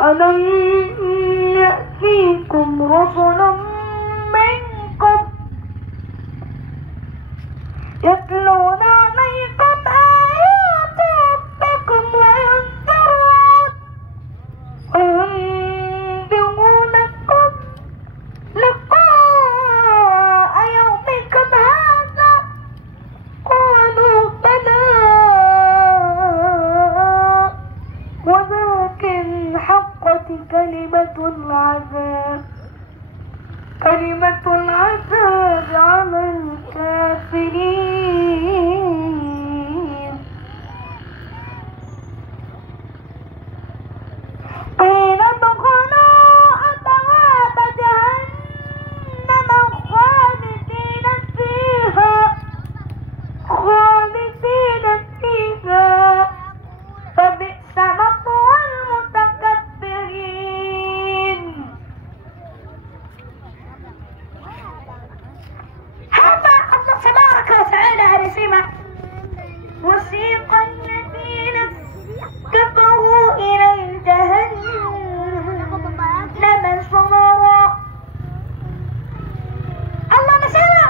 ألم يأتيكم رسل منكم يتلون عليكم آيات ربكم وينذرونكم لقاء يومكم هذا قالوا بلى ولكن حقت كلمة العذاب على الكافرين. قيل ادخلوا أبواب جهنم خالدين فيها فبئس مثوى المتكبرين. هذا الله تبارك وتعالى رسمه وسيق الذين كفروا إلى جهنم زمرا. Allah anasema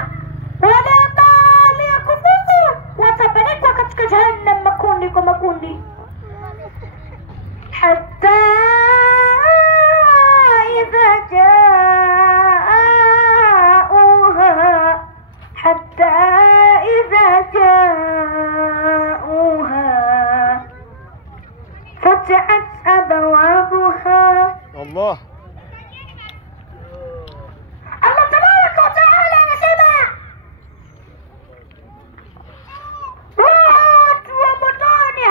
wale ambao waliokufuru watapelekwa katika jahannam makundi kwa makundi, hatta idha ja'uha فتحت أبوابها. الله تبارك وتعالى anasema watu wa motoni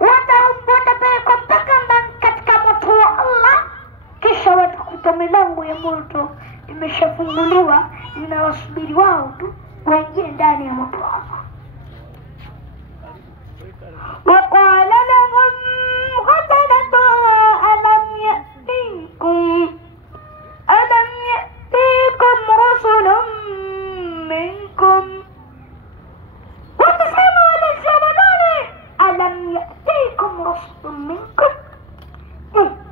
watapelekwa mpaka katika moto wa Allah, kisha watakuta milango ya moto imeshafunguliwa, inawasubiri wao tu waingie ndani ya moto wa Allah. وقال لهم خزنتها ألم يأتيكم رسل منكم. وتسمعوا للجبلان ألم يأتيكم رسل منكم.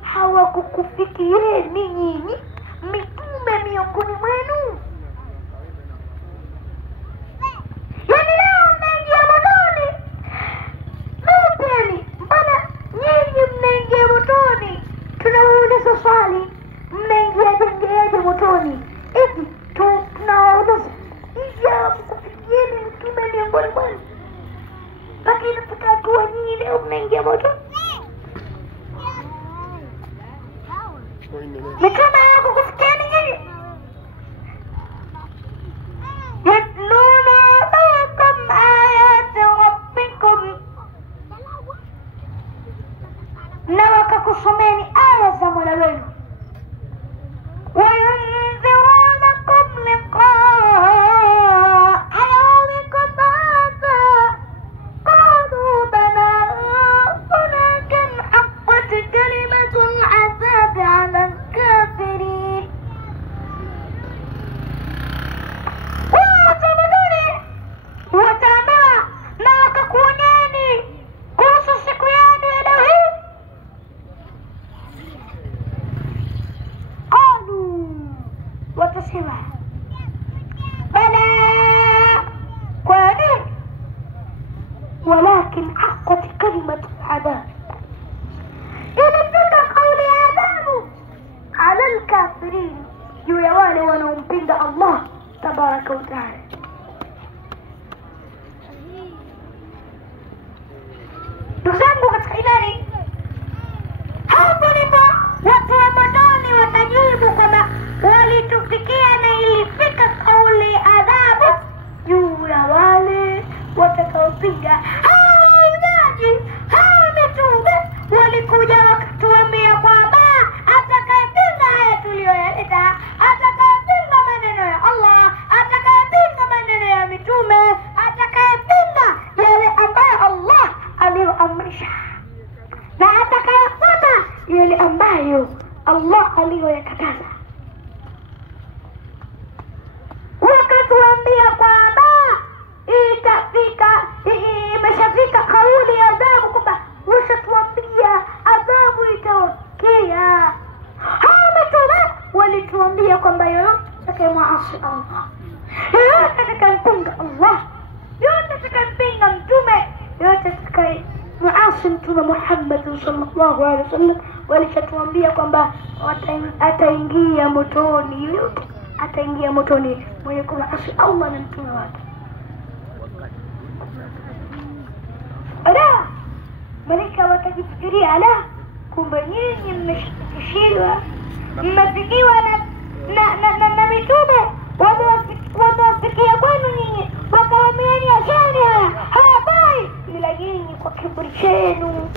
hawakukufikieni nyinyi mitume miongoni mwenu? Yani leo mnaingia motoni, mbona nyinyi mnaingia motoni? Tunauliza swali, mnaingiaje motoni? Hivi tunauliza hivi, hamkufikieni mtume miongoni mwenu? Lakini inafika hatua nyinyi leo mnaingia motoni. Mitume hawakukufikieni nyinyi? yatluna alaykum ayati rabbikum, na wakakusomeni aya za Mola wenu. وينذرونكم لقاء يومكم هذا قالوا بلى ولكن حقت كلمة العذاب على الكافرين. wataambiwa na wakakuonyeni kuhusu siku yenu ya leo hii. Qalu, watasema bala, kwani walakin haqqat kalimatu al-adhab, ilifika kauli ya adhabu ala al-kafirin, juu ya wale wanaompinga Allah tabaraka wa taala. Ndugu zangu katika imani, hapo ndipo watu wa motoni watajibu kwamba walitufikia na ilifika kauli adhabu juu ya wale watakaopinga. Hawa waujaji, hawa mitume walikuja wakatuambia kwamba atakayepinga haya tuliyoyaleta, atakayepinga maneno ya Allah, atakayepinga maneno ya mitume, atakayepinga yale ambayo Allah aliyoamrisha, na atakayefuata yale ambayo Allah aliyoyakataza, wakatuambia kwamba imeshafika kauli ya adhabu, kwamba ushatuambia akatuambia kwamba yoyote atakayemwasi Allah, yoyote atakayempinga Allah, yoyote atakayempinga mtume, yoyote atakayemwasi mtume Muhammad sallallahu alaihi wasallam, walishatuambia kwamba ataingia motoni. Yoyote ataingia motoni mwenye kumwasi Allah na mtume wake. Ala, malaika wakajifikiria, ala, kumbe nyinyi mmeshikishwa, mmefikiwa na mitume wamewafikia kwenu nyinyi, wakawaambieni ashari haya bai, ila nyinyi kwa kiburi chenu